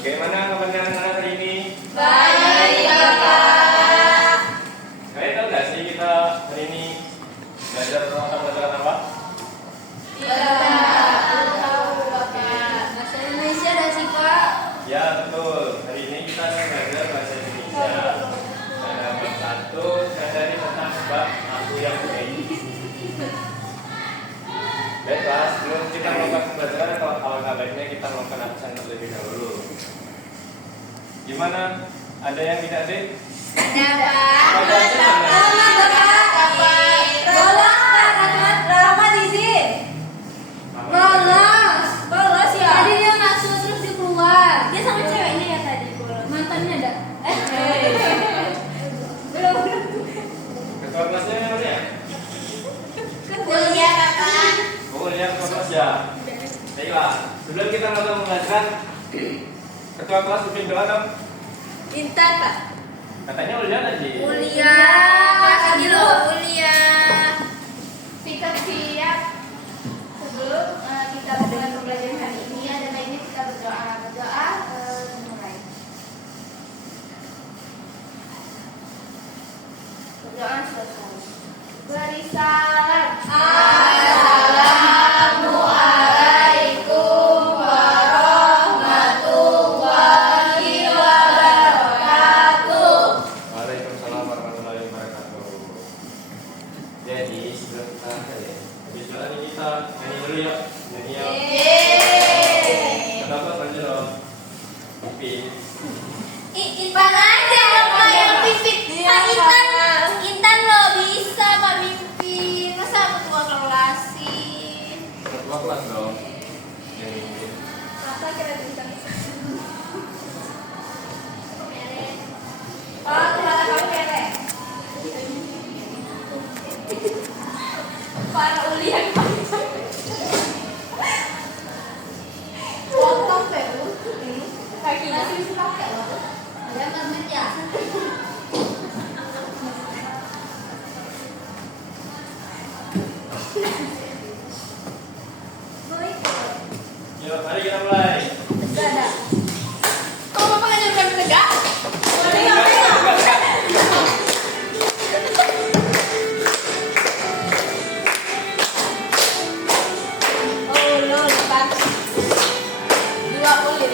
Bagaimana kabarnya anak-anak hari ini? Baik, Bapak. Kalian tahu nggak sih kita hari ini belajar tentang pelajaran apa? Iya, tahu Bapak. Bahasa Indonesia dan sih Pak. Ya betul. Hari ini kita akan belajar bahasa Indonesia. Pada bab 1 dari tentang bab aku yang baik. Baiklah, sebelum kita melakukan pembelajaran, alangkah baiknya kita melakukan absen terlebih dahulu. Gimana? Ada yang tidak ada? Ada Pak. Rahmat izin. Bolos ya. Tadi dia masuk terus dia keluar. Dia sama ceweknya ya tadi bolos. Mantannya ada. Belum. Ketua kelasnya mana ya? Kuliah Bapak. Oh, lihat ketua kelas ya. Baiklah, sebelum kita melakukan pembelajaran, ketua kelas pimpin doa dong. Intan Pak. Katanya udah tadi. Lagi lo kuliah. Kita siap. Sebelum kita mulai pembelajaran hari ini, ada baiknya kita berdoa mulai. Berdoa selesai. Beri salam. Assalamualaikum warahmatullahi wabarakatuh. Waalaikumsalam warahmatullahi wabarakatuh. Jadi sebelum kita habis doa ini kita nyanyi dulu ya. Nyanyi ya. Kenapa lanjut dong? Pipin. Intan aja Bapak yang pipit. Intan lo bisa Pak mimpin. Masa ketua kelas sih? Ketua kelas dong. Yang pipin. Masa kita bisa. Oh, kepala kamu kere. Para uli yang potong deh. Kakinya sih bisa pakai loh. Ada permen ya. Yuk, mari kita mulai. Enggak ada. Kok Bapak nggak nyuruh kami tegak? Oh, no, lepas. 20.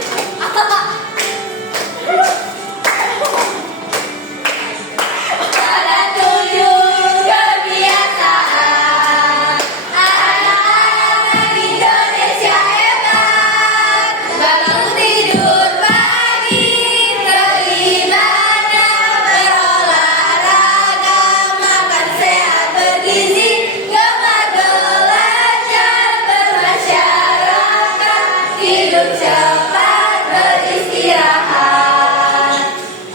Pada tujuh kebiasaan anak-anak Indonesia hebat. Bangun tidur pagi, beribadah, berolahraga, makan sehat bergizi, gemar belajar, bermasyarakat, hidup cepat, beristirahat.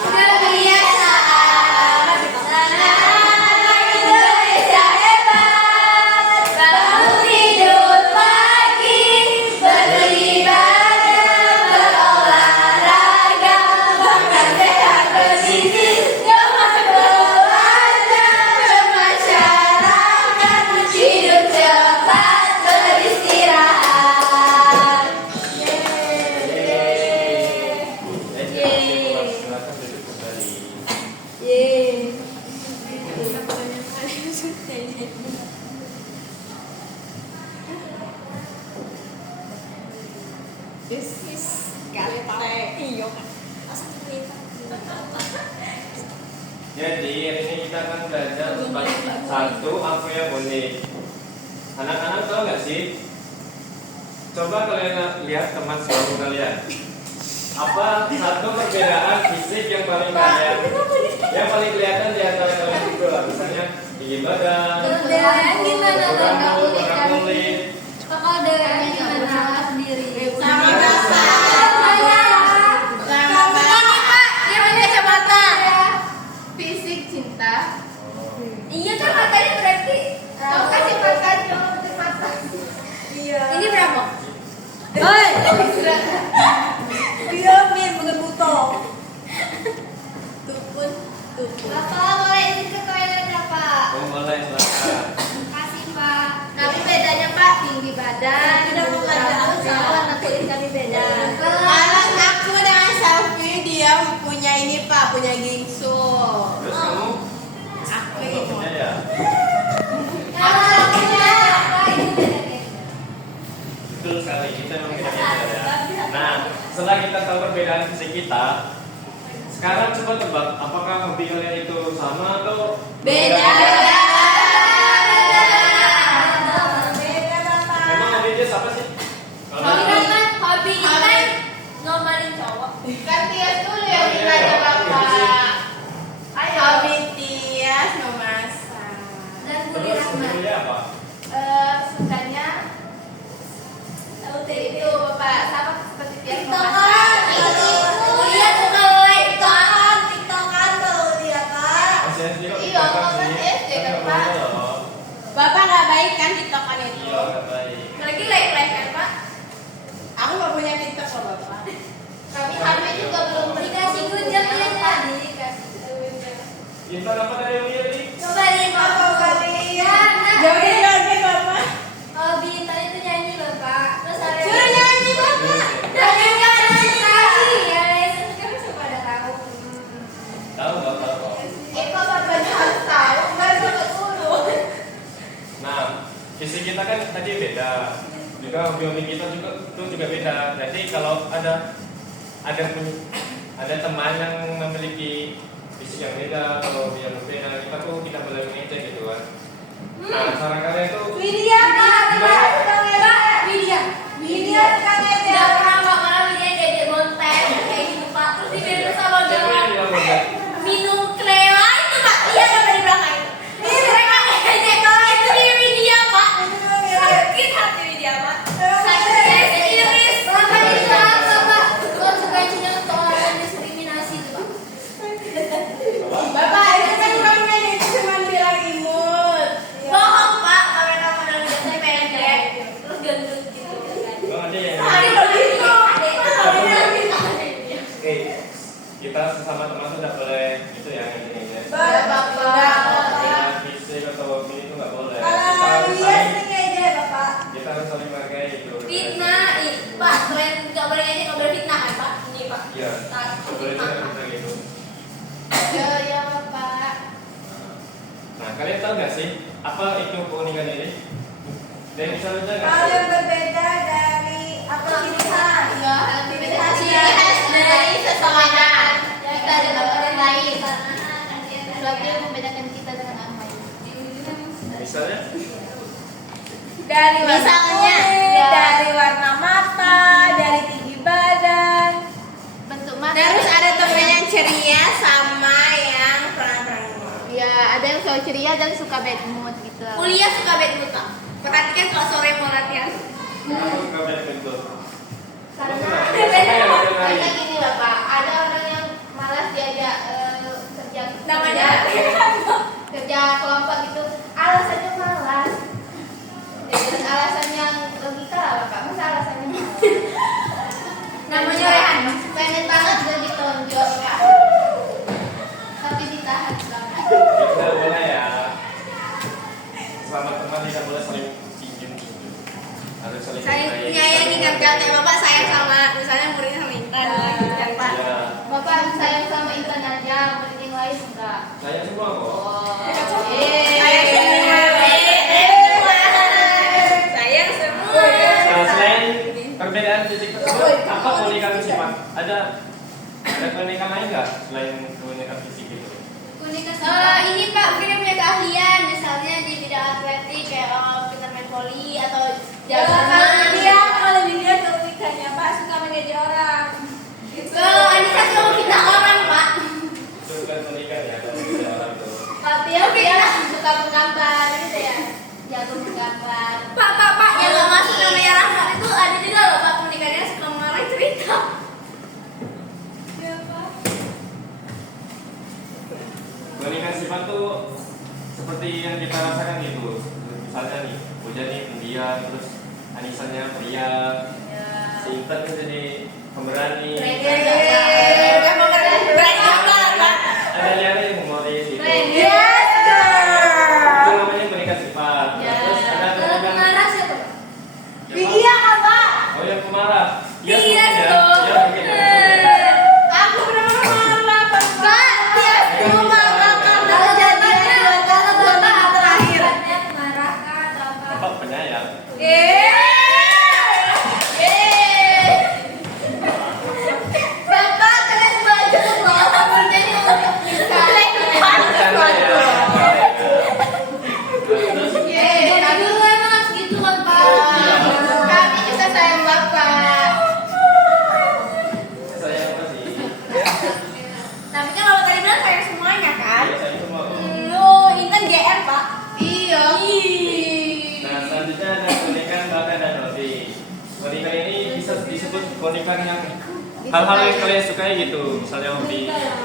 Kebiasaan anak-anak Indonesia hebat. Bangun tidur pagi, beribadah, berolahraga, makan sehat bergizi, gemar belajar, bermasyarakat, hidup cepat, beristirahat. Silakan duduk kembali. Jadi hari ini kita akan belajar bab 1 aku yang unik. Anak-anak tahu nggak sih? Coba kalian lihat teman sebangku kalian. Apa satu perbedaan fisik yang paling kelihatan di antara kalian itu lah? Misalnya tinggi badan, Perbedaan gimana warna Bapak? warna kulit. Kakak ada gimana sendiri? Sama Ini Pak, dia punya kacamata. fisik cinta. Iya kan matanya berarti. Kau kasih makan dong mata. Ini berapa? Hei, diamin bukan butuh. Tukun. Bapak boleh izin ke toilet ya Pak? Oh, boleh, silakan. Kasih Pak. Tapi bedanya Pak tinggi badan. Sudah mulai. kita. Sekarang coba tebak, apakah hobi kalian itu sama atau Beda. Memang hobinya apa sih? Kalau Hobi kan ngomelin cowok. Kan Tias dulu yang ditanya Bapak. Ayo. Hobi Tias memasak. Dan Budi terus Rahmat. hobinya apa? Sukanya itu Bapak sama seperti Tias TikTokan. Kuliah tuh TikTokan. TikTokan tuh dia Pak. Masih SD kok Iya, TikTokan kan sih. SD kan, Nggak Pak. boleh loh. Bapak nggak baik kan TikTokan itu? Iya, nggak baik. lagi like kan Pak. Aku nggak punya TikTok loh Bapak. Kami HP juga belum Dikasih gunjang Pak. dikasih gunjang. Intan apa tadi yang lihat nih? Coba nih Bapak kalian. Joget Bapak. Hobi tadi itu nyanyi Bapak. Terus ada Suruh nyanyi Bapak. Dan yang nyanyi lagi. Ya, kan siapa ada tahu. Tahu nggak tahu? Kok Bapak harus tahu? Baru Bapak dulu. Nah, visi kita kan tadi beda. Juga hobi-hobi kita juga beda. Jadi kalau ada teman yang memiliki visi yang beda, kalau dia yang berbeda, kita tuh tidak boleh mengejek gitu kan. Nah, cara kalian tuh Widya Pak. Widya tukang ejek. Nggak pernah Pak, malah Widya dedek bontek kayak gitu Pak. Terus diberi sama siapa yang dia bilang berbeda? minum Cleo itu Pak. Iya Bapak di belakang. Ini mereka ejek kalau itu di Widya Pak. Sakit hati Widya Pak. Sakit iris. Bapak itu Bapak. Kalau suka cinta untuk orang yang diskriminasi itu Pak. Bapak itu kan komen itu cuma bilang imut. Bohong Pak, kamera model biasanya pendek, terus gendut gitu. Bang ada yang kita sesama teman tuh tidak boleh gitu ya ini ya. Bapak. Beda fisik atau hobi itu nggak boleh. Kalau dia sering ngejek Bapak. Kita harus saling menghargai itu. Fitnah, Pak, selain nggak boleh ngejek, nggak boleh fitnah kan Pak? Ini Pak. Iya. Nggak boleh juga kita gitu. Ya Bapak. Nah, kalian tahu nggak sih apa itu keunikan ini? Dan misalnya nggak Hal sih? yang berbeda dari apa ciri khas? Ya, lebih beda Ciri khas dari seseorang. kita dengan orang lain. Sesuatu yang membedakan kita dengan orang lain. Misalnya? Dari warna Misalnya, kulit, ya. dari warna mata, dari tinggi badan. Bentuk mata. Terus ada temen yang ceria sama yang perang-perang. Ya, ada yang selalu ceria dan suka bad mood gitu. Kuliah suka bad mood Pak. Perhatikan kalau sore mau latihan. Aku suka beda bentuk. Karena gini Bapak, ada orang yang malas diajak kerja Namanya? kerja kelompok gitu, alasannya malas. Dan alasan yang logika lah Bapak, masa alasannya malas? Namanya Rehan. Pengen banget jadi tonjol Pak, tapi ditahan selama. Tidak boleh ya. Selama teman tidak boleh saling cium. Harus saling Saya menghargai. menyayangi kan kayak Bapak sayang sama misalnya muridnya sama Intan gitu kan Pak. Iya. Bapak sayang sama Intan aja, murid yang lain enggak. Saya semua kok. Sayang semua. Sayang semua. Nah, selain perbedaan fisik tersebut, apa keunikan sifat? Ada keunikan lain nggak selain keunikan fisik itu? Ini Pak, mungkin dia punya keahlian, misalnya di bidang atletik kayak pintar main voli atau jago renang. Kalau dia keunikannya Pak suka mengejek orang. Kalau Anissa suka fitnah orang Pak. Itu bukan keunikan ya, kalau beda orang itu. Tapi dia suka menggambar gitu ya, jago menggambar. Pak, yang nggak masuk namanya Rahmat itu ada juga loh Pak, keunikannya suka mengarang cerita. Keunikan sifat tuh seperti yang kita rasakan gitu. Misalnya nih, Hujan nih pendiam, terus Anisanya pria, si Intan tuh jadi pemberani. Ada Liana yang humoris gitu. Itu namanya keunikan sifat. Ya. Terus ada Kalau keunikan pengarah siapa? Widya Bapak. Oh yang pemarah. Iya Iya mungkin ya. dong. Iya mungkin ya. Aku benar-benar Pak, Tias dulu marah karena kejadian kalau Bapak terakhir. Marah kan apa? Bapak penyayang. Bapak keunikan yang hal-hal yang kalian sukai gitu. Misalnya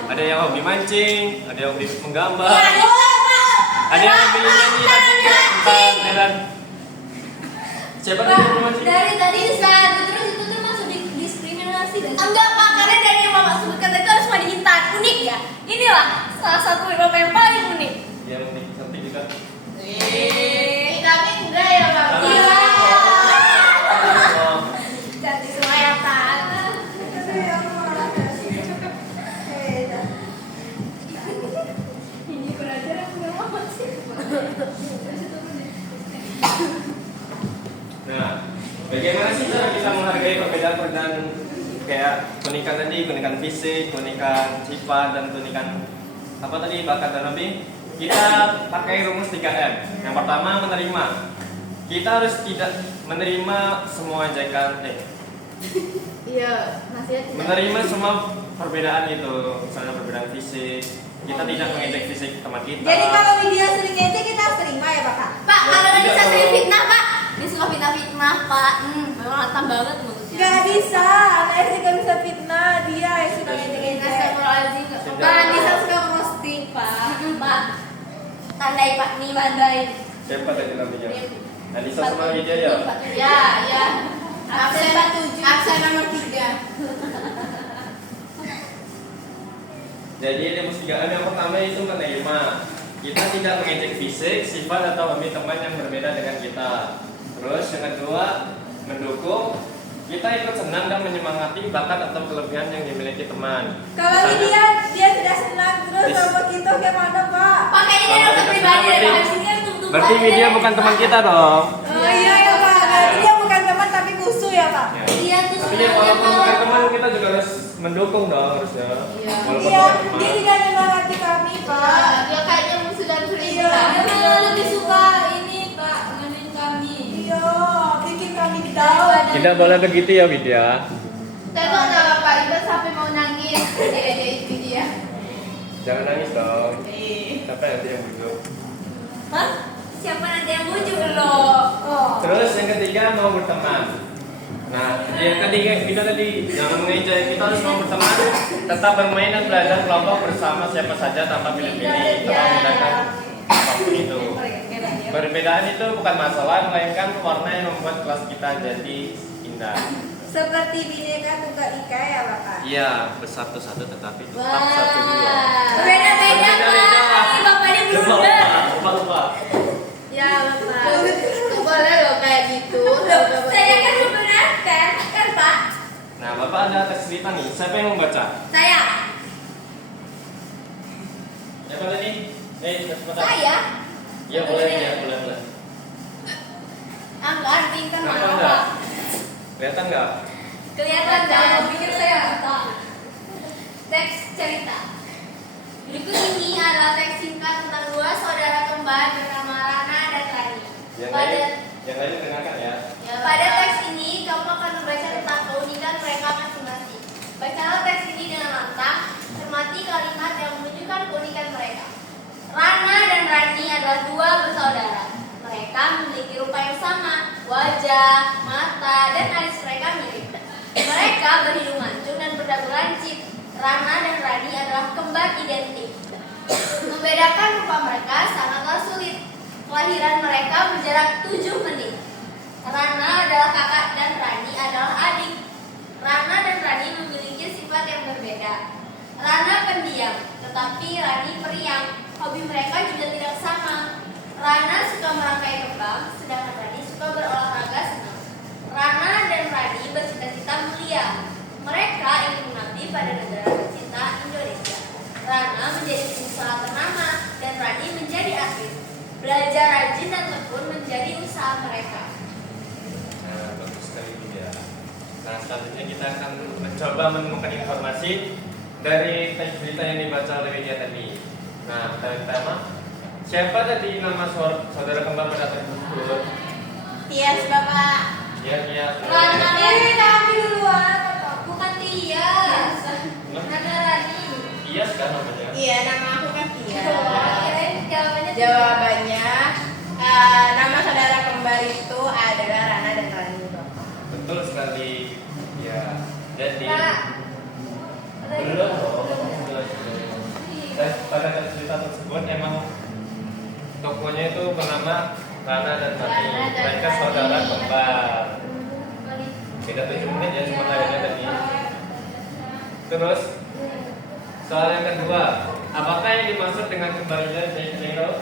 ada yang hobi mancing, ada yang hobi menggambar, ada yang hobi nyanyi, ada yang tentang siapa tadi yang hobi mancing? Dari tadi satu terus itu termasuk diskriminasi dan enggak Pak, karena dari yang Bapak sebutkan tadi itu harus pada intan unik ya. Inilah salah satu Bapak yang paling unik. Ya unik, cantik juga. Tapi enggak ya Bapak. Iya. Oh, Cantik semua ya Pak. Ini belajar aku mau sih. Nah, bagaimana sih cara kita menghargai perbedaan-perbedaan kayak keunikan tadi, keunikan fisik, keunikan sifat, dan keunikan apa tadi, bakat dan hobi? Kita pakai rumus 3M. Yang pertama, menerima. Kita harus tidak menerima semua ajakan, Iya, maksudnya tidak. menerima semua perbedaan itu, misalnya perbedaan fisik. Kita tidak mengejek fisik teman kita. Jadi kalau video sering ngejek kita harus terima ya Pak? Pak, kalau Tidak, bisa sering kalau- fitnah Pak. Dia suka fitnah-fitnah Pak. Memang hantam banget mulutnya. Gak bisa, anaknya sih gak bisa fitnah, dia yang suka ngejek-ngejek. Astagfirullahaladzim, nggak Sejak- apa-apa. Pak, Nisa suka roasting Pak. Pak, tandai Pak nih, tandai. Siapa tadi namanya? Anissa sama Lydia ya? Ya, ya. Absen 7. Absen nomor 3. Jadi rumus 3M yang pertama itu menerima. Kita tidak mengejek fisik, sifat atau hobi teman yang berbeda dengan kita. Terus yang kedua, mendukung. Kita ikut senang dan menyemangati bakat atau kelebihan yang dimiliki teman. Kalau Misalnya- dia tidak senang terus sama kita gimana Pak? Pakai ini Kalau dokter kita pribadi deh, berarti- Pak. Di sini kan tutup. Berarti dia bukan teman kita dong. Oh iya ya Pak, berarti dia bukan teman tapi musuh ya Pak? Ya. Iya tuh Tapi ya sebenarnya walaupun bukan Pak. teman, kita juga harus mendukung dong harusnya. Iya. Walaupun Iya, bukan teman. dia tidak menyemangati kami Pak. Dia kayaknya musuh dan Iya. selingkuh. Dia malah lebih suka ini Pak, ngenin kami. Iya, bikin kami down. Tidak boleh begitu ya Widya. Tengok dah Bapak, Ibu sampai mau nangis. Dia itu dia. Jangan nangis dong. Siapa nanti yang bujuk? Hah? Siapa nanti yang bujuk lo? Oh. Terus yang ketiga mau berteman. Nah, yang ketiga kita tadi jangan mengejek, kita harus mau berteman, tetap bermain dan belajar kelompok bersama siapa saja tanpa pilih-pilih, tanpa membedakan apapun itu. Perbedaan itu bukan masalah, melainkan warna yang membuat kelas kita jadi indah. Seperti bineka tunggal ika ya Bapak? Iya, bersatu-satu tetapi tetap Wah. satu jua. Beda-beda Pak. Ini bapaknya Coba blunder. lupa. Ya Bapak. Gak boleh loh kayak gitu. Saya kan membenarkan, kan Pak? Nah, Bapak ada teks cerita nih. Siapa yang membaca? Saya. Siapa tadi? Cepetan. Saya. Ya boleh, ya boleh. Angkat tingkat Kenapa mana enggak? Pak? Kelihatan nggak? Kelihatan jangan pikir saya buta. Teks cerita. Berikut ini adalah teks singkat tentang dua saudara kembar bernama Rana dan Rani. Yang Pada lain dengarkan ya. pada teks ini kamu akan membaca tentang keunikan mereka masing-masing. Bacalah teks ini dengan lantang, cermati kalimat yang menunjukkan keunikan mereka. Rana dan Rani adalah dua bersaudara. Mereka memiliki rupa yang sama, wajah, mata, dan alis mereka mirip. Mereka berhidung mancung dan berdagu lancip. Rana dan Rani adalah kembar identik. Membedakan rupa mereka sangatlah sulit. Kelahiran mereka berjarak 7 menit. Rana adalah kakak dan Rani adalah adik. Rana dan Rani memiliki sifat yang berbeda. Rana pendiam, tetapi Rani periang. Hobi mereka juga tidak sama. Rana suka merangkai kembang, sedangkan Rani suka berolahraga senam. Rana dan Rani bercita-cita mulia. Mereka ingin mengabdi pada negara tercinta Indonesia. Rana menjadi pengusaha ternama dan Rani menjadi atlet. Belajar rajin dan tekun menjadi usaha mereka. Nah, bagus sekali ini ya. Nah, selanjutnya kita akan mencoba menemukan informasi dari teks berita yang dibaca oleh dia tadi. Nah, pertama, siapa tadi nama saudara kembar pada tersebut? Yes Bapak. Iya. Rana Ini kami duluan. bukan Tias. Rana Rani. Iya kan namanya? Iya, nama aku kan Tia. Kirain jawabannya Jawabannya, nama saudara kembar itu adalah Rana dan Rani Bapak. Betul sekali. Ya. Jadi Kak. belum dan pada cerita tersebut emang tokonya itu bernama Rana dan Mani. Mereka saudara kembar. Beda 7 menit ya cuma lahirnya tadi. Terus soal yang kedua, apakah yang dimaksud dengan kembalinya Jero?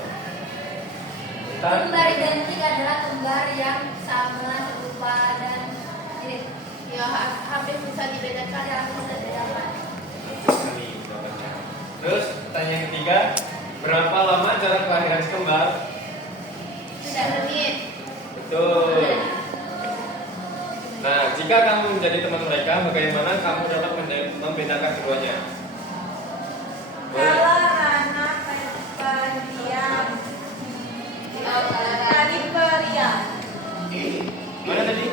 Kembar identik adalah kembar yang sama, serupa dan mirip. Ya hampir bisa dibedakan dalam bisa dibedakan. Terus pertanyaan yang ketiga, berapa lama jarak kelahiran kembar? 3 menit. Betul. Nah, jika kamu menjadi teman mereka, bagaimana kamu dapat membedakan keduanya? Kalau Rana periam. Tadi periam. Mana tadi?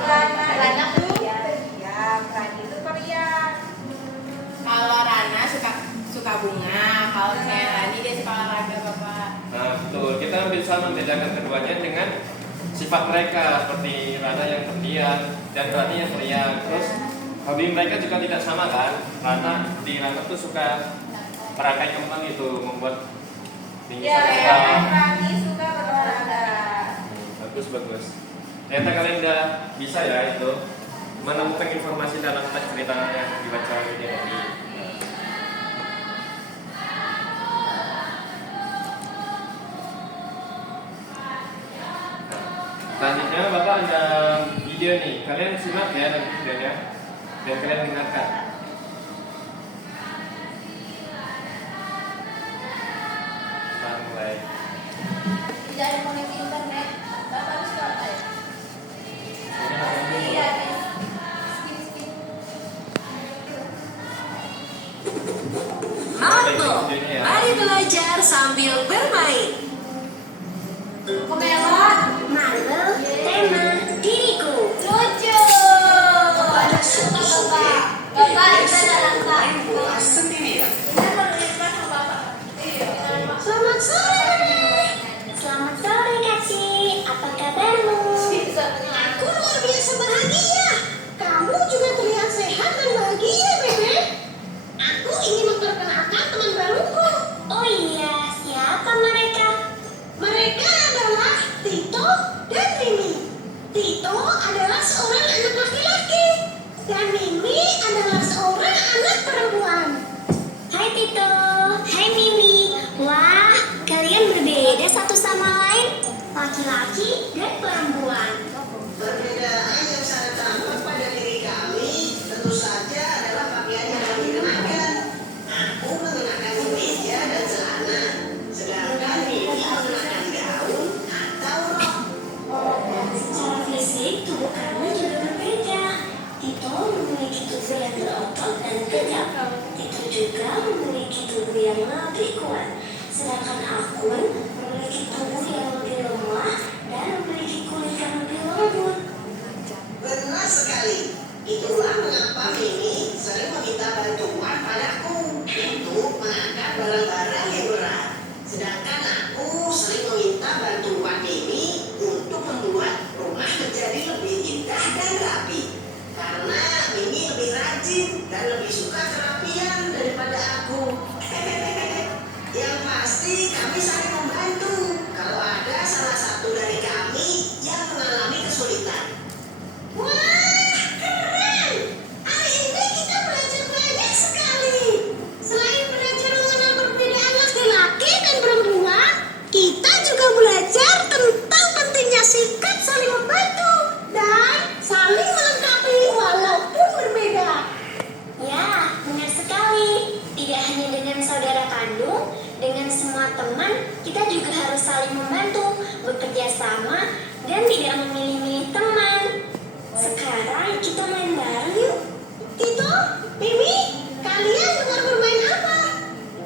Rana itu periam. Rani itu periam. Kalau Rana suka bunga, kalau saya Rani dia suka olahraga bapak. Nah, betul. Kita bisa membedakan keduanya dengan sifat mereka, seperti Rana yang pendiam dan Rani yang periang. Terus hobi mereka juga tidak sama kan? Rana tuh suka merangkai kembang itu, membuat Ya, bingkisan. Rani suka berolahraga. Bagus. Ternyata kalian udah bisa ya itu menemukan informasi dalam teks cerita yang dibaca video tadi. Selanjutnya Bapak ada video nih, kalian simak ya nanti videonya dan kalian dengarkan. Nah, mulai. Tidak ada koneksi internet. Bapak harus ke apa ya? Iya, skip. Marble, mari belajar sambil bermain. Komelon. Marble, tema diriku. Lucu. Pada suatu sore, Bapak dia itu sedang adalah bermain bola sendirian. Kita baru lihat sama Bapak. Iya. Selamat sore. Selamat sore, Kak. Apa kabarmu? Aku luar biasa bahagia. Kamu juga terlihat sehat dan bahagia, Bebe. Aku ingin memperkenalkan teman baruku. Oh iya, siapa mereka? Mereka adalah Tito dan Mimi. Tito adalah seorang anak laki-laki dan Mimi adalah seorang anak perempuan. Hai Tito, hai Mimi. Wah, kalian berbeda satu sama lain, laki-laki dan perempuan. Perbedaan yang sangat tampak pada diri kami tentu saja adalah pakaian yang kami kenakan. Aku mengenakan kemeja dan celana, sedangkan Mimi mengenakan gaun atau rok. Secara fisik, tubuh kami juga berbeda. Tito memiliki tubuh yang berotot dan tegap. Tito juga memiliki tubuh yang lebih kuat. Sedangkan aku memiliki tubuh yang lebih lemah dan memiliki kulit yang lebih lembut. Benar sekali. Itulah mengapa Mimi sering meminta bantuan padaku untuk mengangkat barang-barang yang berat. Sedangkan aku sering meminta bantuan Mimi untuk membuat rumah menjadi lebih indah dan rapi. Karena Mimi lebih rajin dan lebih suka kerapian daripada aku. Yang pasti kami saling membantu kalau ada salah satu dari kami yang mengalami kesulitan. Wah, keren! Hari ini kita belajar banyak sekali. Selain belajar mengenal perbedaan laki-laki dan perempuan, kita juga belajar tentang pentingnya sikap saling membantu dan saling melengkapi walaupun berbeda. Ya, benar sekali. Tidak hanya dengan saudara kandung, dengan semua teman, kita juga harus saling membantu, bekerja sama, dan tidak memilih-milih teman. Sekarang kita main bareng yuk. Tito, Mimi, kalian dengar bermain apa?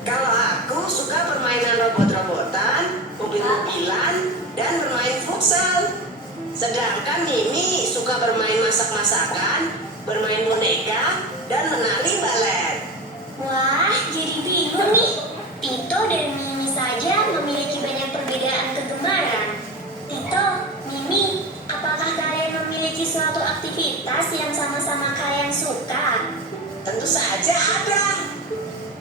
Kalau aku suka permainan robot-robotan, mobil-mobilan, dan bermain futsal. Sedangkan Mimi suka bermain masak-masakan, bermain boneka, dan menari balet. Wah, jadi bingung nih. Tito dan Mimi saja memiliki banyak perbedaan kegemaran. Tito, Mimi, apakah kalian memiliki memiliki suatu aktivitas yang sama-sama kalian suka? Tentu saja ada.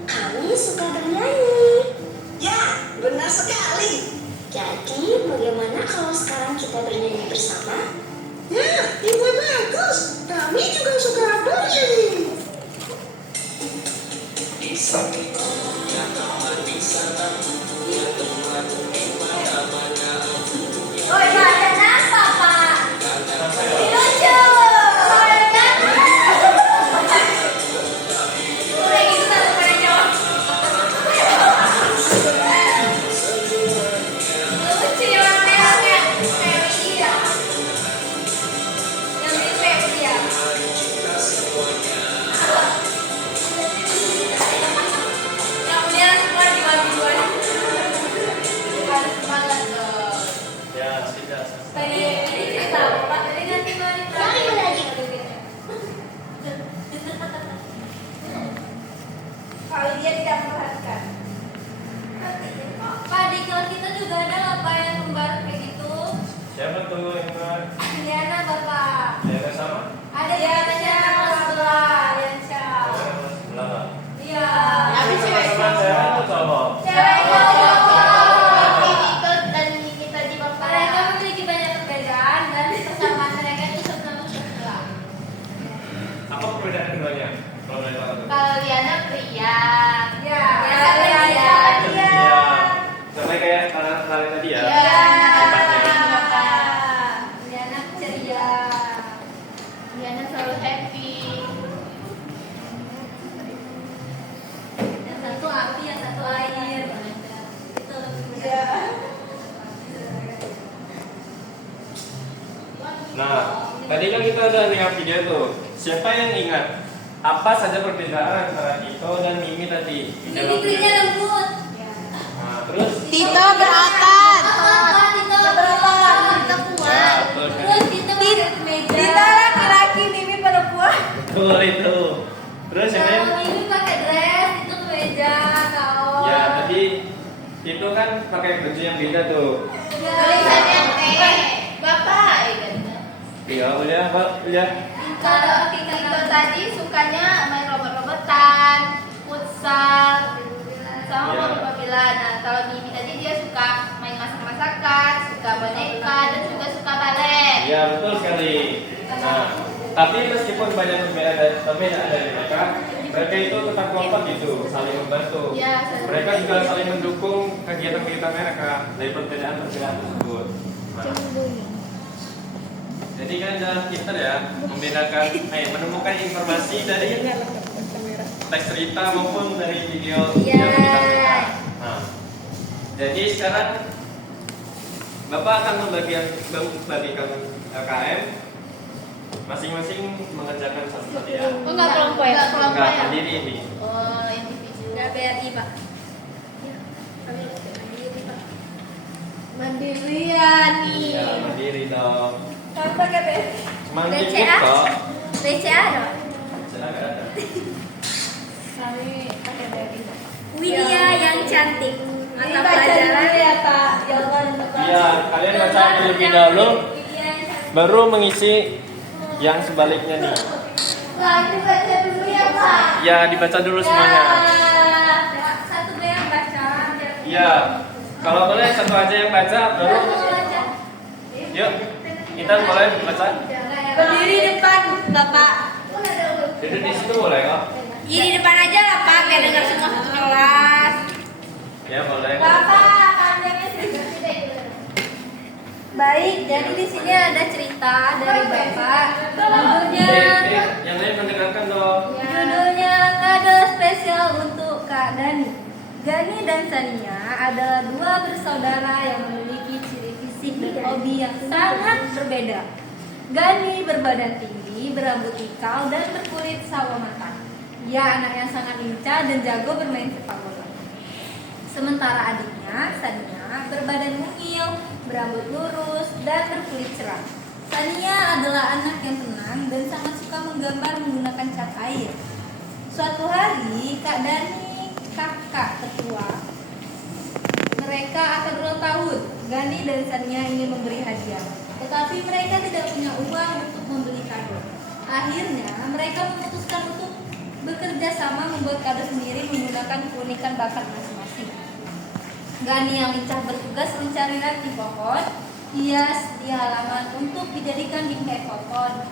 Kami suka bernyanyi. Ya, benar sekali. Jadi, bagaimana kalau sekarang kita bernyanyi bersama? Ya, ide bagus. Kami juga suka bernyanyi. Oh iya, kenapa Pak? Lucu. Udah gitu kan pada jawab. Lucu ya orangnya kayak dia. Yang mirip kayak dia. Yang dia semua dibagi-bagi. Harus semangat dong. Ya, tidak. Tadi cerita apa Pak? Tadi nanti mau Kali lagi. Kalau dia tidak memperhatikan. Pak, di kelas kita juga ada loh Pak yang kembar kayak gitu. Siapa tuh yang kemarin? Diana Bapak. Ya, sama? Ada ya, ada kelas sebelah, Yansha. Sebelah. Iya. Tapi cewek Teman-teman cewek atau cowok? Cewek cowok. Itu dan ini tadi bapak. Mereka memiliki banyak perbedaan dan kesamaan mereka itu sama sebelah. Apa perbedaan keduanya? Kalau dari tahu tuh. Kalau Liana pria. Ya. Sama Ya. dia. Iya. Sampai kayak kalian tadi ya. Iya. Bapak. Diana ceria. Liana selalu happy. Yang satu api, yang satu air. Itu lebih Iya. Nah, tadi kan kita udah lihat video tuh. Siapa yang ingat apa saja perbedaan antara Tito dan Mimi tadi? Di Ini dalam bibirnya lembut. Nah, terus Tito berotot. Tito Kita kuat. ya, betul. Terus Tito pakai kemeja. Kita laki-laki, Mimi perempuan. Betul itu. Terus yang lain? Kalau Mimi pakai dress, itu kemeja, kaos. Ya, tadi Tito kan pakai baju yang beda tuh. Ya. Tulisannya T. Bapak, Iya, udah, Pak, udah. kalau Tito tadi sukanya main robot-robotan, futsal, sama Iya. mobil-mobilan. Nah, kalau Mimi tadi dia suka main masak-masakan, suka boneka, dan juga suka balet. Iya, betul sekali. Nah, tapi meskipun banyak perbedaan dari mereka, mereka itu tetap kompak gitu, saling membantu. Iya, saling Mereka juga membantu. saling mendukung kegiatan-kegiatan mereka dari perbedaan-perbedaan tersebut. Nah, jadi kan jangan pintar ya membedakan, menemukan informasi dari teks cerita maupun dari video Iya. yang kita buat. Nah, jadi sekarang Bapak akan membagikan LKM masing-masing mengerjakan satu-satu ya. Oh, enggak kelompok ya? Enggak, sendiri ini. Oh, individu. Enggak BRI, Pak. Mandirian nih. Iya, mandiri dong. Kamu pakai BRI? Cuma BCA? ikut kok. BCA dong. Saya nggak ada. Kami pakai BRI. Widya yang cantik. Mata Ini baca dulu pelajaran. ya, Pak. Jawaban Bapak. Iya, kalian baca terlebih dahulu, Widya yang cantik. baru mengisi yang sebaliknya nih. Wah, ini baca dulu ya, Pak. Ya, dibaca dulu semuanya. Satu B yang baca. Iya. Kalau boleh satu aja yang baca, baru yuk kita boleh baca. Berdiri depan, Bapak. Jadi di situ boleh kok. Iya di depan aja lah Pak, biar dengar semua satu kelas. Ya boleh. Bapak, panjangnya sedikit. Baik, jadi di sini ada cerita dari Bapak. Judulnya, Yang lain mendengarkan dong. judulnya kado spesial untuk Kak Dani. Gani dan Sania adalah dua bersaudara yang memiliki ciri fisik dan hobi yang sangat berbeda. Gani berbadan tinggi, berambut ikal, dan berkulit sawo matang. Ia anak yang sangat lincah dan jago bermain sepak bola. Sementara adiknya, Sania, berbadan mungil, berambut lurus, dan berkulit cerah. Sania adalah anak yang tenang dan sangat suka menggambar menggunakan cat air. Suatu hari, Kak Dani, kakak ketua, mereka akan ulang tahun. Gani dan Sania ingin memberi hadiah. Tetapi mereka tidak punya uang untuk membeli kado. Akhirnya mereka memutuskan untuk bekerja sama membuat kado sendiri menggunakan keunikan bakat masing-masing. Gani yang lincah bertugas mencari ranting pohon, hias di halaman untuk dijadikan bingkai pohon.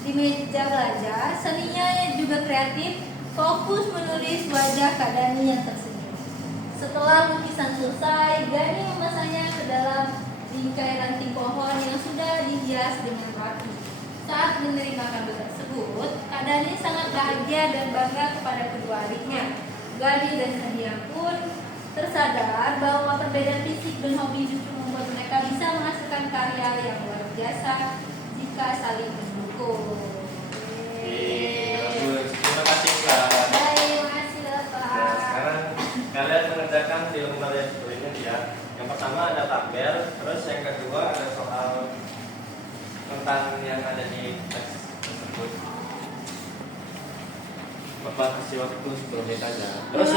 Di meja belajar, seninya juga kreatif, fokus menulis wajah Kak Dani yang tersenyum. Setelah lukisan selesai, Gani memasangnya ke dalam bingkai ranting pohon yang sudah dihias dengan rapi. Saat menerima kado tersebut, Kak Dani sangat bahagia dan bangga kepada kedua adiknya. Gani dan Nadia pun tersadar bahwa perbedaan fisik dan hobi justru membuat mereka bisa menghasilkan karya yang luar biasa jika saling mendukung. Bagus. Terima kasih Kak. Baik, makasih Nah, Bapak. sekarang kalian mengerjakan di lembar yang sebelumnya ya. Yang pertama ada tabel, terus yang kedua ada soal tentang yang ada di teks tersebut. Bapak kasih waktu 10 menit aja. Terus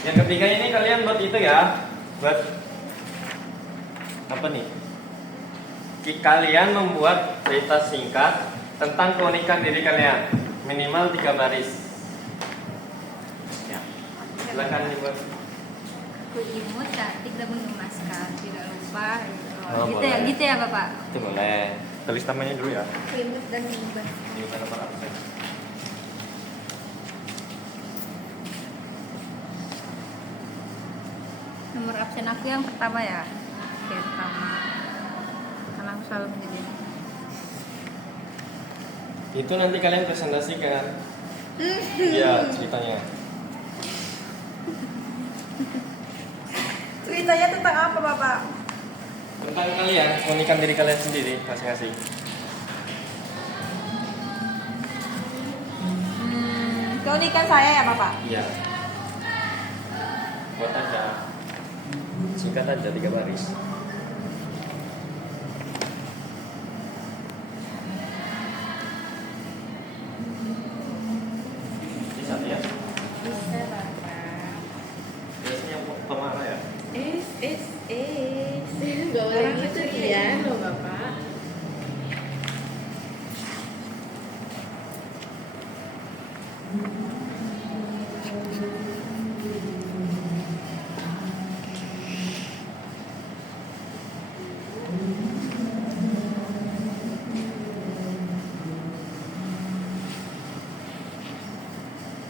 yang ketiga ini kalian buat itu ya, buat apa nih? Kalian membuat cerita singkat tentang keunikan diri kalian, minimal 3 baris. Ya, silakan dibuat. Aku imut, cantik dan mengemaskan. Tidak lupa. Oh, Gitu ya, boleh. gitu ya Bapak. Itu boleh. Tulis namanya dulu ya. Aku imut dan mengemaskan. Di mana nomor absen. Nomor absen aku yang pertama ya. Oke, pertama. Karena aku selalu menjadi. Itu nanti kalian presentasikan. Iya, ceritanya. Ceritanya tentang apa, Bapak? Tentang kalian, keunikan diri kalian sendiri masing-masing. Keunikan saya ya, Bapak? Iya. Buat aja. Singkat aja 3 baris. Bisa ya? Bisa, Bapak. Biasanya yang pemarah ya. Gak boleh gitu ya, loh, Bapak.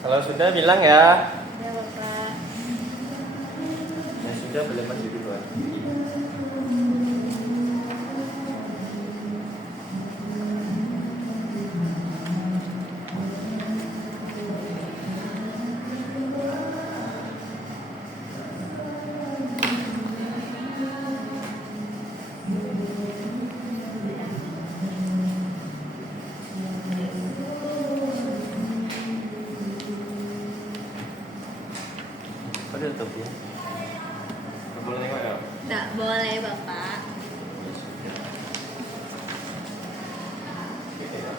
Kalau sudah bilang ya. Ya, Bapak. Ya sudah boleh maju duluan. Ada tutup ya. Nggak boleh nengok ya. Nggak boleh, Bapak. Oke, ya.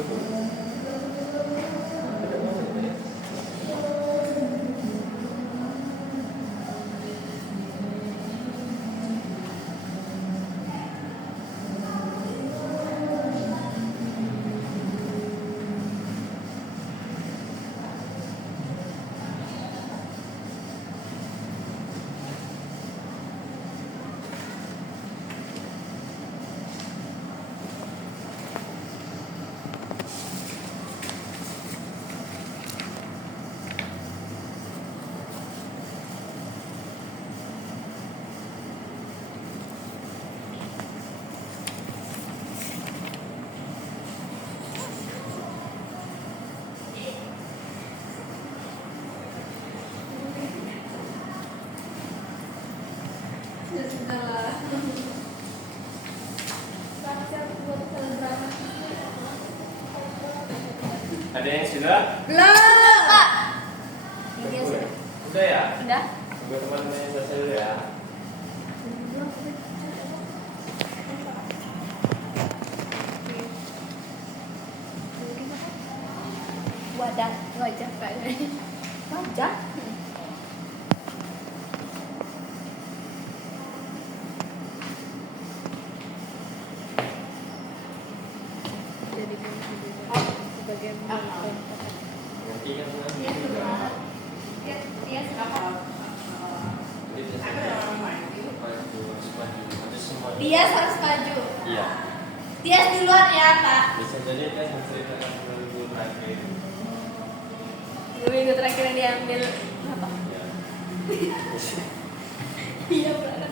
Cukup. Ya sudahlah. Siap-siap buat drama. Ada yang sudah? Belum. Pak. Dia sudah. Udah ya? Udah. Gue teman-teman yang selesai dulu ya. Wadah, wajah kayaknya. Wajah? Nanti kan nanti Dia juga. sudah. Dia sudah. Jadi biasanya maju, harus maju, ada semua. Dia harus maju. Iya. Dia duluan ya, Kak. Bisa jadi kan menceritakan minggu terakhir. Minggu terakhir yang diambil apa? Ya. Iya, berangkat.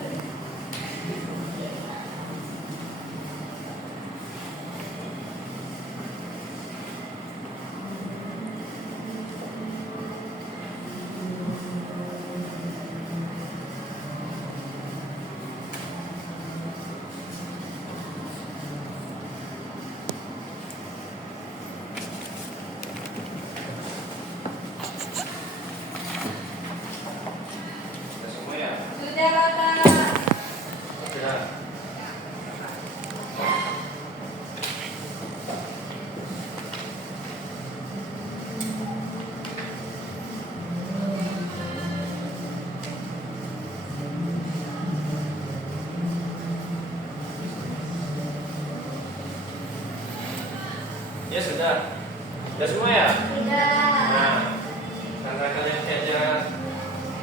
Sudah semua ya? Sudah, Kak. Sudah. Ya sudah. Sudah semua ya? Sudah. Nah, karena kalian kayaknya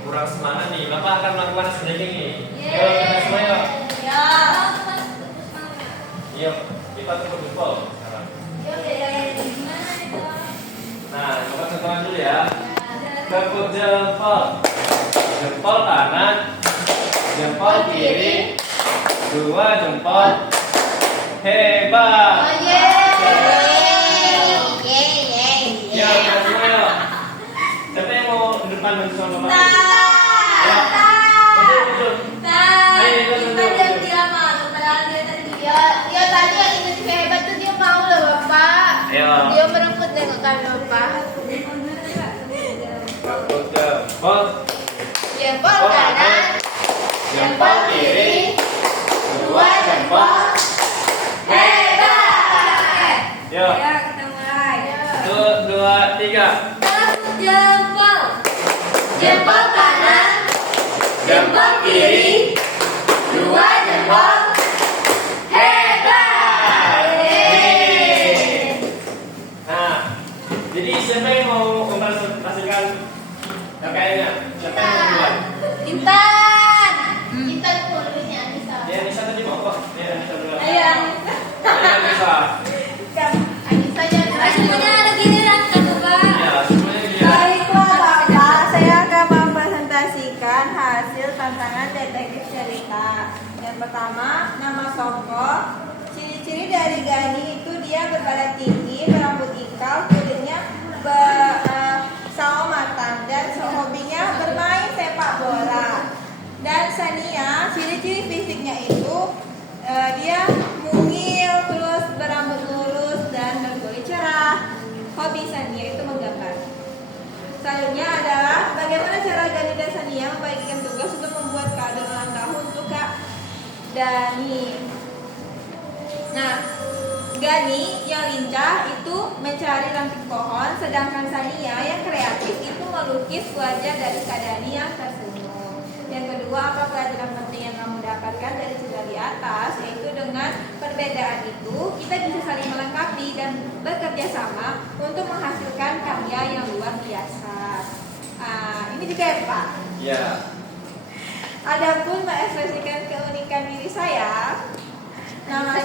kurang semangat nih, Bapak akan melakukan stretching nih. Yuk, kita semua yuk. Ya. Yuk, kita tepuk jempol sekarang. Yuk, ya, gimana itu? Nah, coba contohkan dulu ya. Tepuk jempol. Jempol kanan, jempol kiri, dua jempol. Hebat. Yuk, kita semua yuk. Siapa yang mau depan dan sama Bapak? Ya. Betul, betul. Ayo, ikut dulu. Ya tadi yang inisiatif hebat tuh dia mau loh Bapak. Ayo. Dia merebut dengan kami Bapak. Tepuk jempol. Jempol kanan, Jempol kiri, dua jempol. hebat. Yuk, Ya, kita mulai. 1, 2, 3. Tepuk jempol. Jempol kanan, Jempol kiri, dua jempol. hebat. Nah, jadi siapa yang mau mempresentasikan KKN-nya? Siapa yang mau duluan? Intan. Intan pulangnya Anissa. Ya, Anissa tadi mau kok. Ya, Anissa duluan. Ayo. Ayo, Anissa. Anissa jangan. Semuanya ada giliran kan, Bapak? Ya, semuanya giliran. Baiklah Bapak, saya akan mempresentasikan hasil tantangan detektif cerita. Yang pertama, nama Songkok. Ciri-ciri dari Gani itu dia berbadan tinggi, berambut ikal, kulitnya sawo matang, dan hobinya bermain sepak bola. Dan Sania, ciri-ciri fisiknya itu dia mungil, terus berambut lurus dan berkulit cerah. Hobi Sania itu menggambar. Selanjutnya adalah bagaimana cara Gani dan Sania membagikan tugas untuk membuat kado ulang tahun untuk Kak Dani. Nah, Gani yang lincah itu mencari ranting pohon, sedangkan Sania yang kreatif itu melukis wajah dari Kak Dani yang tersenyum. Yang kedua, apa pelajaran penting yang kamu dapatkan dari cerita di atas? Yaitu dengan perbedaan itu kita bisa saling melengkapi dan bekerja sama untuk menghasilkan karya yang luar biasa. Ini juga ya Pak. Ya. Adapun mengekspresikan keunikan diri saya, nama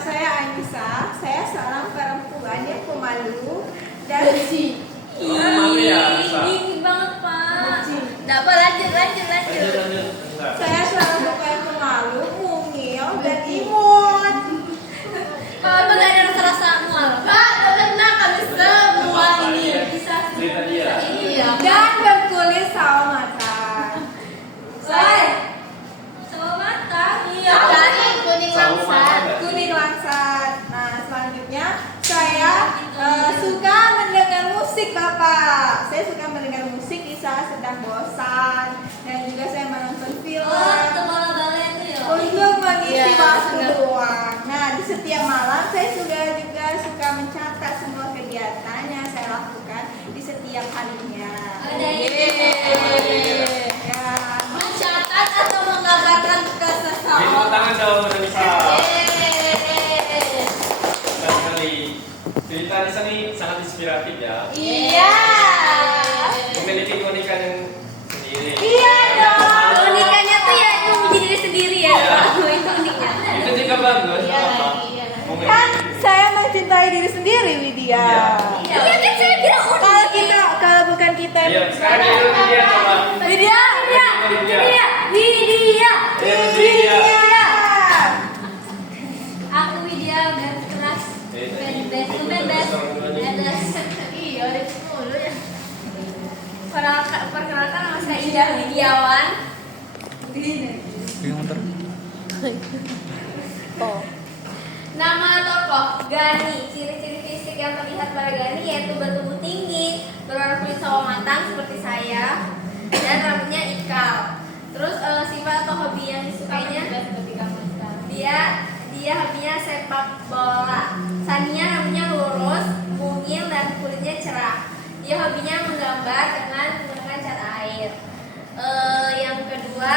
saya Anissa. Saya seorang perempuan yang pemalu dan Malu ya, Sa. Dingin banget Pak. Nggak apa, lanjut. Lanjut. saya seorang perempuan yang pemalu, mungil dan imut. Kalau nggak ada rasa-rasa mual. Pak, tenang kami semua ini. Bisa. Cerita dia. Iya. Dan berkulit sawo matang. Sama mata. Iya. Dari kuning Sawo langsat. matang. Kuning langsat. Nah, selanjutnya saya suka mendengar musik Bapak. Saya suka mendengar musik di saat sedang bosan, dan juga saya menonton film Kepala balai itu ya. untuk mengisi Iya, waktu benar. luang. Nah, di setiap malam saya juga suka mencatat semua kegiatan yang saya lakukan di setiap harinya. Ada Ya. Mencatat atau menggambarkan ke Tepuk seseorang. tangan dong, Anissa. Yeay. Sekali. Cerita Anissa ini sangat inspiratif ya. Iya. Memiliki keunikan yang sendiri. Iya dong. Keunikannya tuh ya memuji diri sendiri ya. Iya. Itu uniknya. Itu juga bagus. Iya, apa? iya. Kan saya mencintai diri sendiri, Widya. Iya kan saya bilang Kalau bukan kita, Iya, sekarang dia dulu dia coba. Widya. Widya. Aku Widya garis keras. Garis bebas. Iya, ada 10 ya. Perkenalkan nama saya Indah Widiawan. Nama tokoh Gani. Ciri-ciri fisik yang terlihat pada Gani yaitu bertubuh tinggi, berwarna kulit sawo matang seperti saya, dan rambutnya ikal. Terus sifat atau hobi yang disukainya seperti kamu sekarang. Dia hobinya sepak bola. Sania rambutnya lurus, mungil dan kulitnya cerah. Dia hobinya menggambar dengan menggunakan cat air. Yang kedua,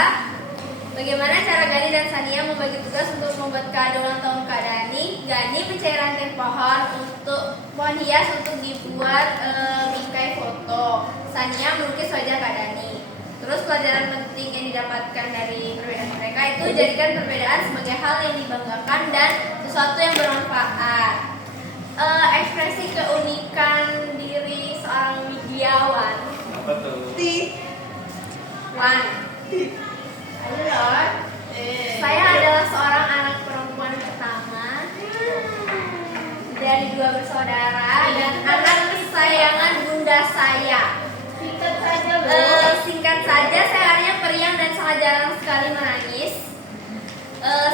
bagaimana cara Gani dan Sania membagi tugas untuk membuat kado ulang tahun Kak Dani? Gani mencari ranting pohon hias untuk dibuat bingkai foto. Sania melukis wajah Kak Dani. Terus pelajaran penting yang didapatkan dari perbedaan mereka itu jadikan perbedaan sebagai hal yang dibanggakan dan sesuatu yang bermanfaat. Ekspresi keunikan diri seorang Widiawan. Apa tuh? One. Ayo Lord. Saya adalah seorang anak perempuan pertama dari 2 bersaudara dan anak kesayangan bunda saya. Singkat saja, saya hanya periang dan sangat jarang sekali menangis.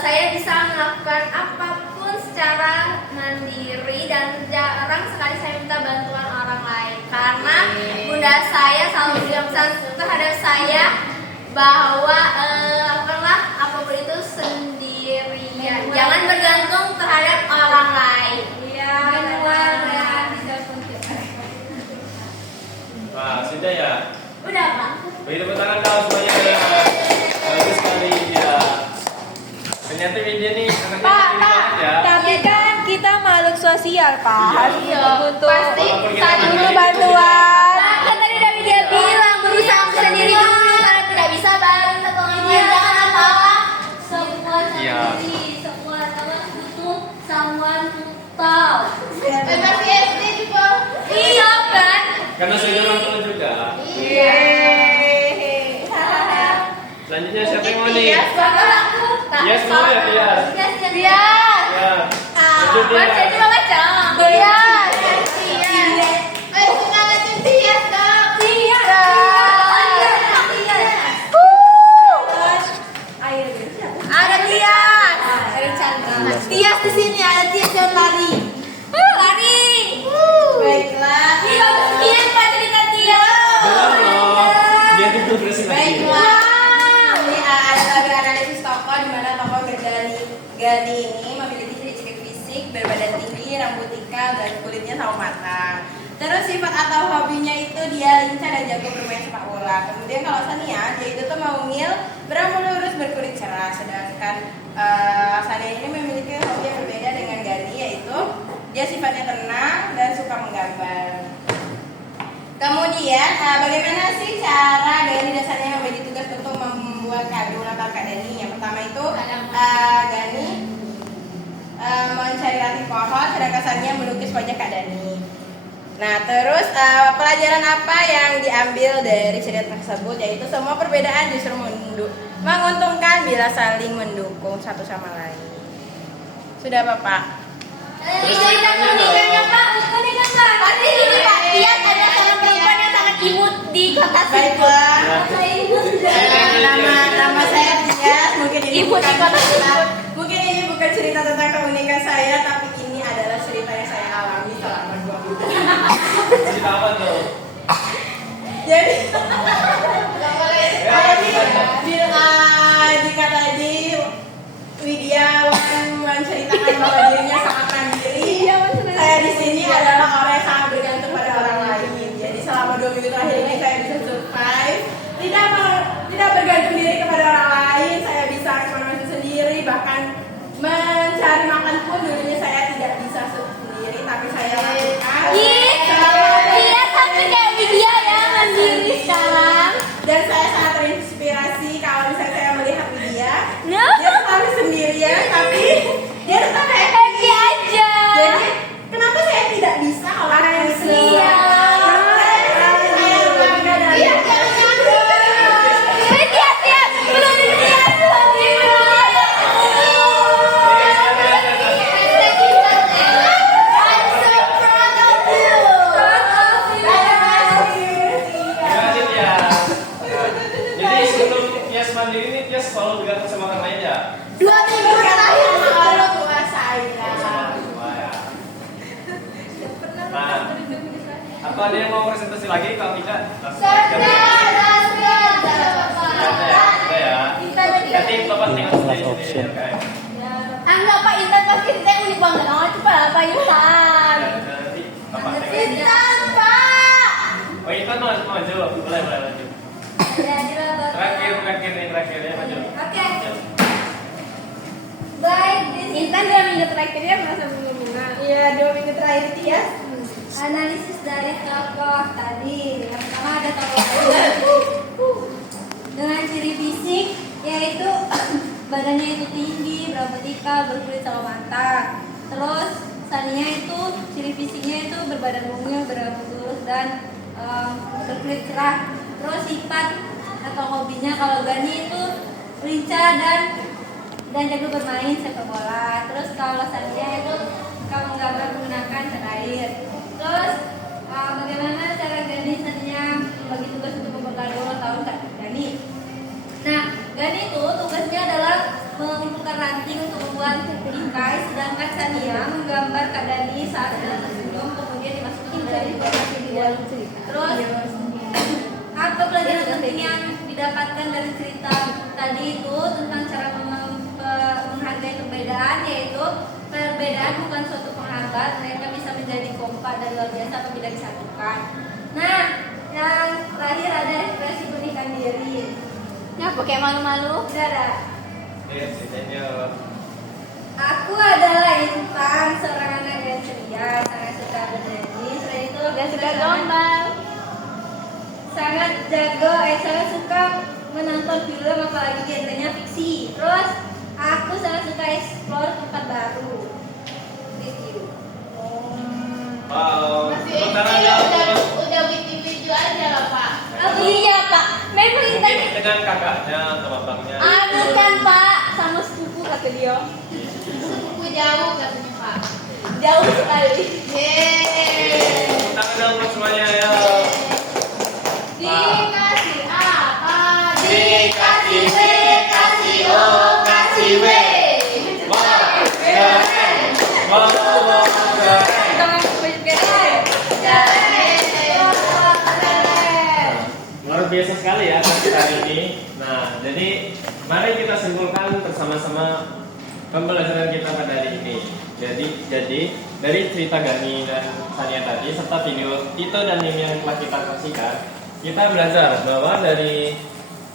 Saya bisa melakukan apapun secara mandiri dan jarang sekali saya minta bantuan orang lain karena bunda saya selalu berikan pesan terhadap saya bahwa lakukanlah apapun itu sendirian, jangan bergantung terhadap orang lain. Iya. Wah, sudah ya. Udah Pak. Beri tepuk tangan dong semuanya ya. Bagus sekali ya. Ternyata media nih anaknya Pak, ini banget ya. tapi kan kita makhluk sosial, Pak. Harus Iya. butuh Pasti saat butuh bantuan. Kan tadi udah dia bilang berusaha sendiri dulu karena tidak bisa bareng ke orang lain. Jangan apa-apa. Semua Iya. sendiri, semua sama butuh someone to talk. Bebas SD juga. Iya kan? Karena saya orang tua juga. Yeay. Selanjutnya siapa yang mau nih? Bakal aku. Yes, mau ya, Tias. Dia. Ya. Lanjut dia. Baca juga baca. Dia. Kenalin dia dong. Dia. Ada Tias. Dari Chandra. Tias di sini ada Tias yang lari. Lari. Baiklah. Iya, Tias Pak cerita Tias. Belum loh. Dia tuh presentasi. Baiklah. Ini ada lagi analisis tokoh di mana tokoh bergali Gani ini memiliki ciri-ciri fisik, berbadan tinggi, rambut ikal, dan kulitnya sawo matang. Terus sifat atau hobinya itu dia lincah dan jago bermain sepak bola. Kemudian kalau Sania, dia itu tuh maungil, berambut lurus, berkulit cerah. Sedangkan Sania ini memiliki hobi yang berbeda dengan Gani, yaitu dia sifatnya tenang dan suka menggambar. Kemudian bagaimana sih cara Gani dan Sania membagi tugas untuk membuat kado Natal Kak Dani? Yang pertama itu Gani mencari ranting pohon, sedangkan Sania melukis wajah Kak Dani. Nah, terus pelajaran apa yang diambil dari cerita tersebut, yaitu semua perbedaan justru menguntungkan bila saling mendukung satu sama lain. Sudah Bapak? Terus ceritanya dong. Pasti dulu Pak, lihat ada seorang perempuan yang sangat imut di kota Baiklah. Saya imut sudah. Nama saya Tias. Mungkin ini Ibu bukan di kota cerita, mungkin ini bukan cerita tentang keunikan saya, tapi ini adalah cerita yang saya alami selama 2 bulan. Cerita apa tuh? Jadi Ya, jika tadi Widiawan menceritakan bahwa dirinya sangat mandiri, saya di sini adalah orang yang sangat bergantung pada orang lain. Jadi selama 2 minggu terakhir ini saya bisa survive, tidak bergantung diri kepada orang lain. Saya bisa ekonomi sendiri, bahkan mencari makan pun dulunya saya tidak bisa sendiri, tapi saya lakukan. Dia sampai kayak Widya ya, mandiri sekarang. Dan saya sangat terinspirasi kalau misalnya saya melihat Widya. No. Dia selalu sendirian, tapi dia tetap happy. Happy aja. Jadi kenapa saya tidak bisa kalau saya Iya. Saya bangga dari Iya, Widya, belum dilihat lagi. I'm so proud of you. Lanjut ya. Jadi sebelum Tias mandiri ini Tias selalu bergantung sama orang lain ya? 2 minggu terakhir sama orang tua saya. Sama orang tua ya. Nah, apa ada yang mau presentasi lagi? Kalau tidak, langsung aja. Ada ya. Nanti Bapak tengok sendiri. Oke. Enggak Pak, Intan pasti kita unik banget. Oh, coba lah Pak Intan. Nanti Bapak tengok. Intan Pak. Oh, Intan mau maju. Boleh maju. Terakhir ya maju. Oke. Maju. Baik, di sini Intan 2 minggu terakhirnya merasa bunga-bunga. Iya, 2 minggu terakhir Tias. analisis dari tokoh tadi. Yang pertama ada tokoh dengan ciri fisik yaitu badannya itu tinggi, berambut ikal, berkulit sawo matang. Terus Sania itu ciri fisiknya itu berbadan mungil, berambut lurus dan berkulit cerah. Terus sifat atau hobinya kalau Gani itu lincah dan jago bermain sepak bola. Terus kalau Sania itu suka menggambar menggunakan cat air. Terus bagaimana cara Gani Sania membagi tugas untuk membuat kado tahun Gani? Nah, Gani itu tugasnya adalah mengumpulkan ranting untuk membuat bingkai, sedangkan Sania menggambar Kak Dani saat sedang tersenyum, kemudian dimasukin dari dalam cerita. Terus apa pelajaran penting yang didapatkan dari cerita tadi itu tentang cara menghargai perbedaan, yaitu perbedaan bukan suatu penghambat, mereka bisa menjadi kompak dan luar biasa apabila disatukan. Nah, yang terakhir ada ekspresi pernikahan diri. Ya, pakai malu-malu. Tidak ada. Ceritanya. Aku adalah Intan, seorang anak yang ceria, sangat suka bernyanyi. Selain itu, Gak suka gombal. sangat jago, sangat suka menonton film, apalagi genrenya fiksi. Terus aku sangat suka explore tempat baru. Review. Wow. Masih Sementara ini ada udah video aja lah Pak. Oh iya Pak, memang Intan. mungkin dengan kakaknya atau bapaknya. Anu kan Pak, sama sepupu kata dia. Sepupu jauh katanya Pak. Jauh sekali. Yeay. Tangan dong buat semuanya ya. Dikasih apa? Dikasih W, kasih O, kasih W. Wah, keren. Wah, keren. Tangan baju keren. Luar biasa sekali ya kita hari ini. Nah, jadi mari kita simpulkan bersama-sama pembelajaran kita pada hari ini. Jadi dari cerita Gani dan Sania tadi serta video Tito dan Mimi yang telah kita saksikan, kita belajar bahwa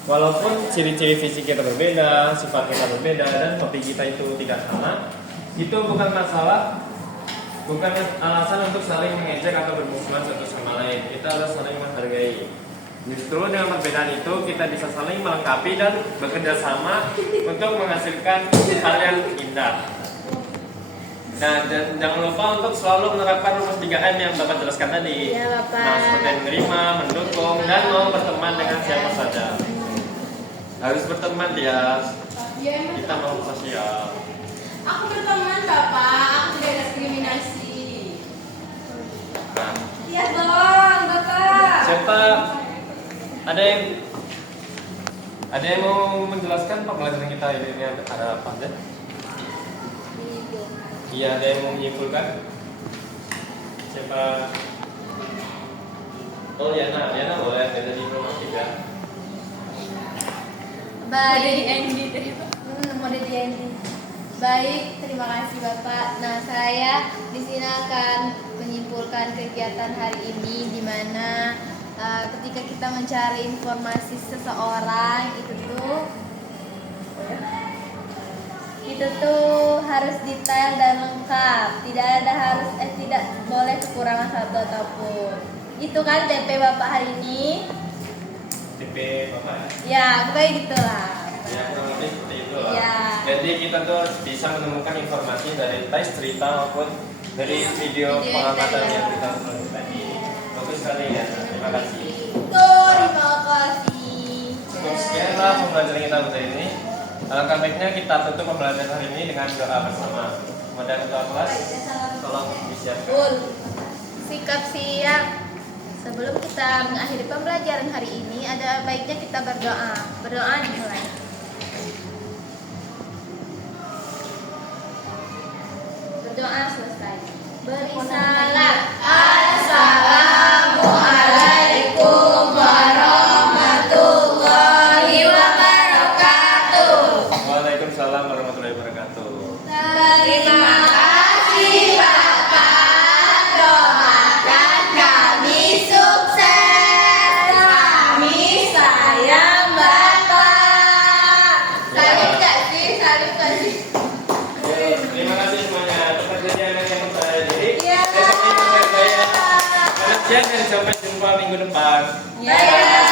walaupun ciri-ciri fisik kita berbeda, sifat kita berbeda, dan hobi kita itu tidak sama, itu bukan alasan untuk saling mengejek atau bermusuhan satu sama lain. Kita harus saling menghargai. Justru dengan perbedaan itu kita bisa saling melengkapi dan bekerja sama untuk menghasilkan hal yang indah. Nah, dan jangan lupa untuk selalu menerapkan rumus 3M yang Bapak jelaskan tadi. Iya, Bapak. Nah, seperti menerima, mendukung, dan mau berteman dengan siapa saja. Harus berteman dia. Kita mau sosial. Aku berteman, Bapak. Aku tidak diskriminasi. Nah, Iya dong, Bapak. siapa ada yang mau menjelaskan pembelajaran kita ini ada apa aja? Iya, ada yang mau menyimpulkan? Siapa? Oh, Yana boleh ada di rumah juga. Baik, Mode DND. baik, terima kasih Bapak. Nah, saya di sini akan menyimpulkan kegiatan hari ini, di mana ketika kita mencari informasi seseorang itu tuh harus detail dan lengkap. Tidak boleh kekurangan satu apapun. Itu kan TP Bapak hari ini. TP Bapak. Ya, pokoknya gitulah. Ya, kurang lebih seperti itu lah. Ya. Jadi kita tuh bisa menemukan informasi dari teks cerita maupun dari video Video pengamatan yang yang kita lakukan tadi. Bagus sekali ya. Terima kasih. Terima kasih. Cukup sekianlah pembelajaran kita hari ini. Alangkah baiknya kita tutup pembelajaran hari ini dengan doa bersama. Kepada ketua kelas, tolong disiapkan. Sikap siap. Sebelum kita mengakhiri pembelajaran hari ini, ada baiknya kita berdoa. Berdoa dimulai. Berdoa selesai. Beri salam. Assalamualaikum warahmatullahi wabarakatuh. Waalaikumsalam warahmatullahi wabarakatuh. Terima kasih Bapak, doakan kami sukses. Kami sayang Bapak. Salut gak sih? Salut gak sih? Terima kasih semuanya. Tetap jadi anak yang percaya diri. Iya. Besok ini saya. Selamat siang dan sampai jumpa minggu depan. Ya.